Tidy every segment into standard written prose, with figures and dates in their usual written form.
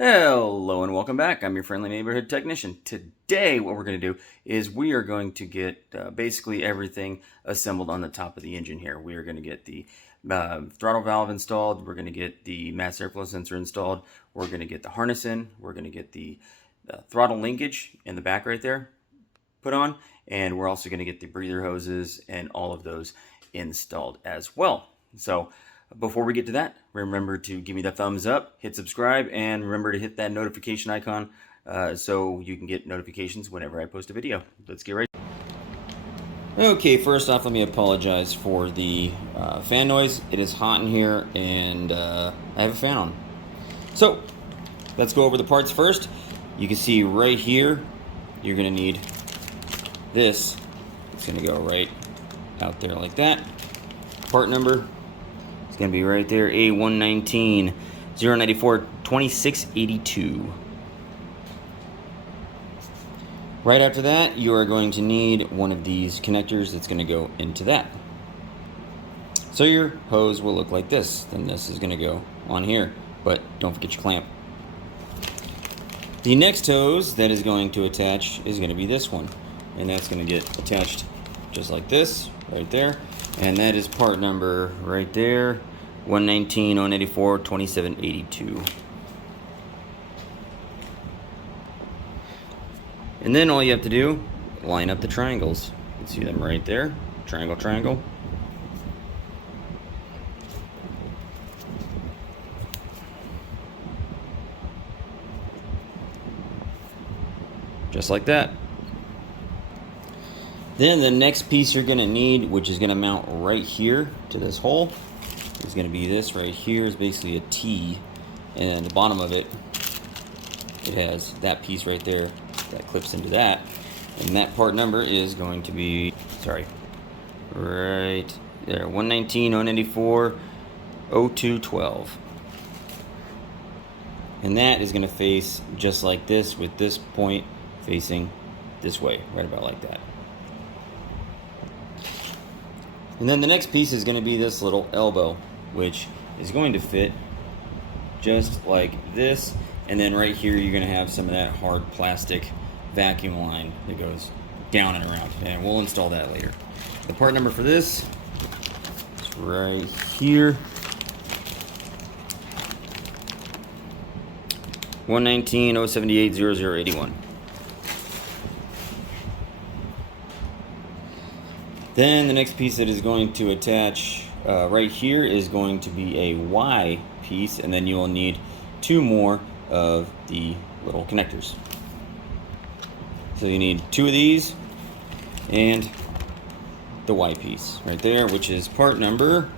Hello and welcome back. I'm your friendly neighborhood technician. Today what we're going to do is we are going to get basically everything assembled on the top of the engine here. We are going to get the throttle valve installed. We're going to get the mass airflow sensor installed. We're going to get the harness in. We're going to get the throttle linkage in the back right there put on. And we're also going to get the breather hoses and all of those installed as well. So before we get to that, remember to give me the thumbs up, hit subscribe, and remember to hit that notification icon so you can get notifications whenever I post a video. Let's get right. Okay, first off, let me apologize for the fan noise. It is hot in here, and I have a fan on. So, let's go over the parts first. You can see right here, you're going to need this. It's going to go right out there like that. Part number. Going to be right there, M119 094 2682. Right after that, you are going to need one of these connectors that's going to go into that. So your hose will look like this. Then this is going to go on here, but don't forget your clamp. The next hose that is going to attach is going to be this one, and that's going to get attached just like this, right there. And that is part number right there, 119 094 2782. And then all you have to do, line up the triangles. You can see them right there. Triangle, triangle. Just like that. Then the next piece you're going to need, which is going to mount right here to this hole, is going to be this right here. Is basically a T, and at the bottom of it, it has that piece right there that clips into that, and that part number is going to be, right there, 119 094 0212. And that is going to face just like this, with this point facing this way, right about like that. And then the next piece is going to be this little elbow, which is going to fit just like this. And then right here, you're going to have some of that hard plastic vacuum line that goes down and around. And we'll install that later. The part number for this is right here. 119 078 0081. Then the next piece that is going to attach right here is going to be a Y piece, and then you will need two more of the little connectors. So you need two of these and the Y piece right there, which is part number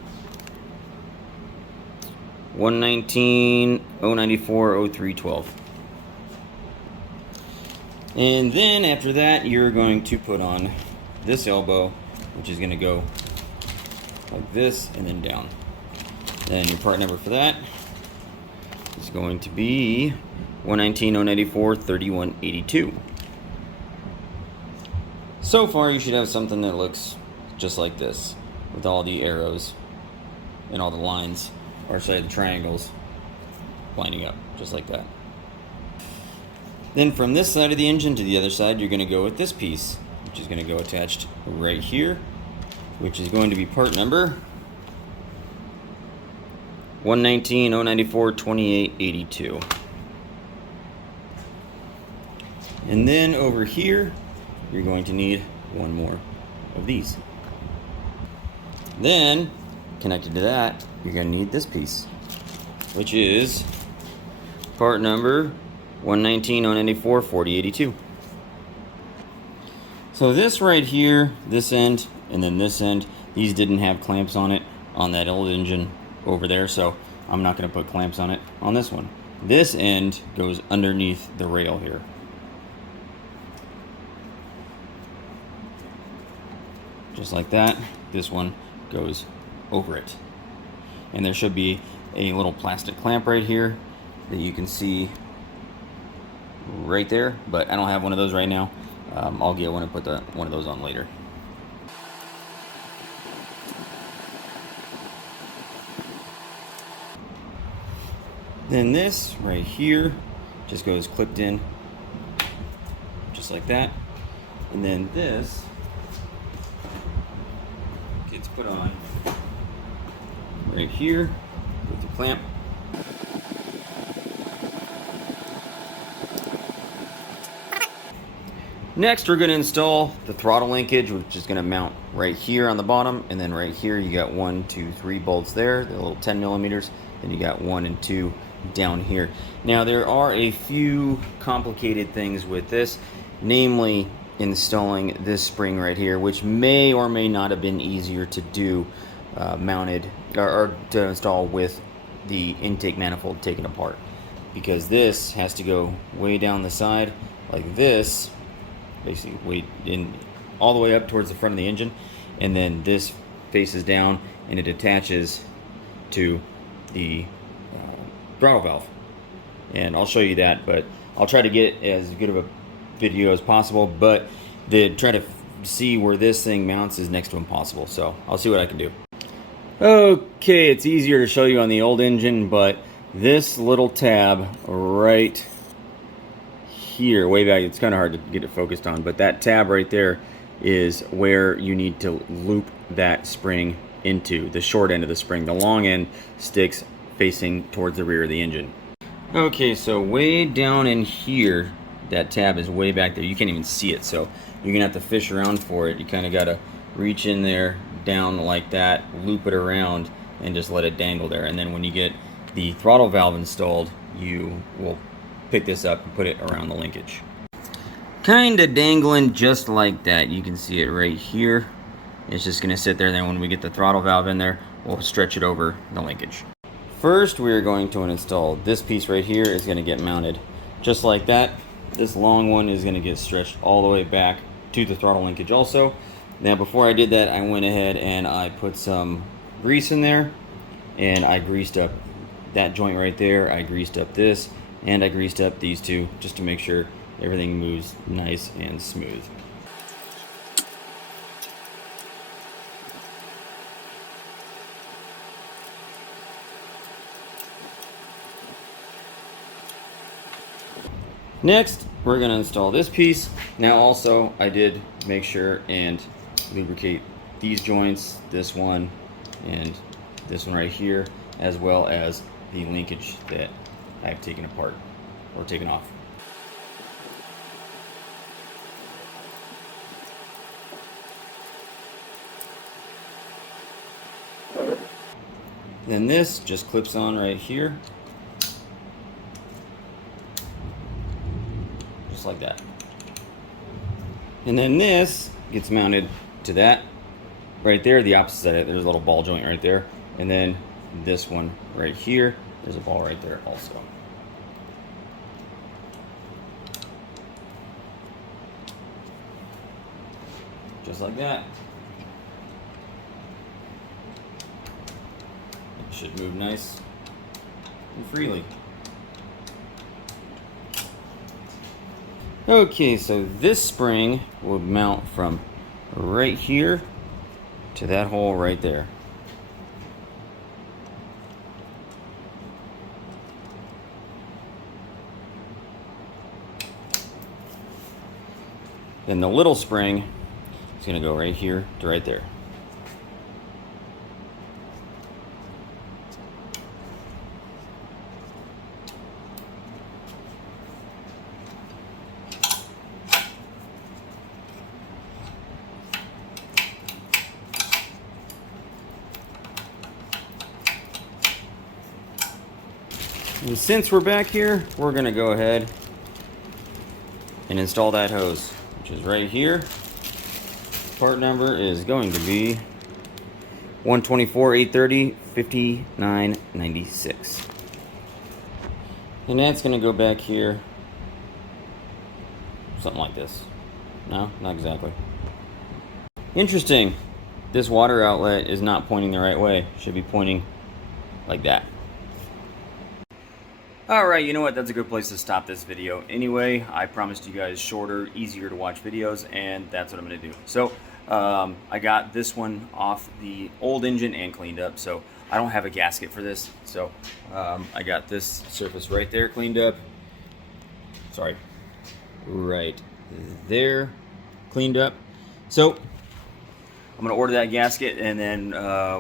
119 094 0312. And then after that, you're going to put on this elbow, which is going to go like this and then down. Then your part number for that is going to be 119 094 3182. So far, you should have something that looks just like this, with all the arrows and all the lines, or say the triangles, lining up just like that. Then from this side of the engine to the other side, you're going to go with this piece, which is going to go attached right here, which is going to be part number 119 094 2882. And then over here, you're going to need one more of these. Then, connected to that, you're going to need this piece, which is part number 119 094 4082. So this right here, this end, and then this end, these didn't have clamps on it on that old engine over there, so I'm not going to put clamps on it on this one. This end goes underneath the rail here. Just like that. This one goes over it. And there should be a little plastic clamp right here that you can see right there, but I don't have one of those right now. I'll get one and put one of those on later. Then this right here just goes clipped in, just like that. And then this gets put on right here with the clamp. Next, we're going to install the throttle linkage, which is going to mount right here on the bottom, and then right here you got 1, 2, 3 bolts there, the little 10 millimeters. Then you got 1 and 2 down here. Now there are a few complicated things with this, namely installing this spring right here, which may or may not have been easier to do mounted or to install with the intake manifold taken apart, because this has to go way down the side like this, basically way in all the way up towards the front of the engine, and then this faces down and it attaches to the throttle valve. And I'll show you that, but I'll try to get as good of a video as possible, but try to see where this thing mounts is next to impossible, so I'll see what I can do. Okay, it's easier to show you on the old engine, but this little tab right here, way back, it's kind of hard to get it focused on, but that tab right there is where you need to loop that spring into, the short end of the spring. The long end sticks facing towards the rear of the engine. Okay, so way down in here, that tab is way back there. You can't even see it, so you're gonna have to fish around for it. You kind of gotta reach in there, down like that, loop it around, and just let it dangle there. And then when you get the throttle valve installed, you will pick this up and put it around the linkage. Kind of dangling just like that. You can see it right here. It's just gonna sit there. Then when we get the throttle valve in there, we'll stretch it over the linkage. First, we're going to install this piece right here. Is going to get mounted just like that. This long one is going to get stretched all the way back to the throttle linkage also. Now, before I did that, I went ahead and I put some grease in there, and I greased up that joint right there. I greased up this, and I greased up these two just to make sure everything moves nice and smooth. Next, we're going to install this piece. Now also, I did make sure and lubricate these joints, this one and this one right here, as well as the linkage that I've taken apart or taken off. Then this just clips on right here, just like that. And then this gets mounted to that right there, the opposite side. There's a little ball joint right there, and then this one right here, there's a ball right there also. Just like that. It should move nice and freely. Okay, so this spring will mount from right here to that hole right there. Then the little spring is going to go right here to right there. And since we're back here, we're going to go ahead and install that hose, which is right here. Part number is going to be 124 830 5996. And that's going to go back here, something like this. No, not exactly. Interesting. This water outlet is not pointing the right way. It should be pointing like that. Alright, you know what, that's a good place to stop this video. Anyway, I promised you guys shorter, easier to watch videos, and that's what I'm going to do. So, I got this one off the old engine and cleaned up, so I don't have a gasket for this. So, I got this surface right there cleaned up, sorry, right there, cleaned up. So I'm gonna order that gasket, and then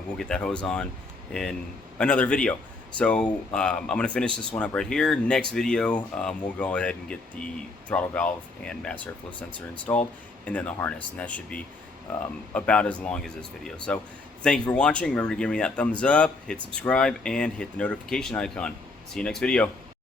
we'll get that hose on in another video. So I'm gonna finish this one up right here. Next video, we'll go ahead and get the throttle valve and mass airflow sensor installed, and then the harness, and that should be about as long as this video. So thank you for watching. Remember to give me that thumbs up, hit subscribe, and hit the notification icon. See you next video.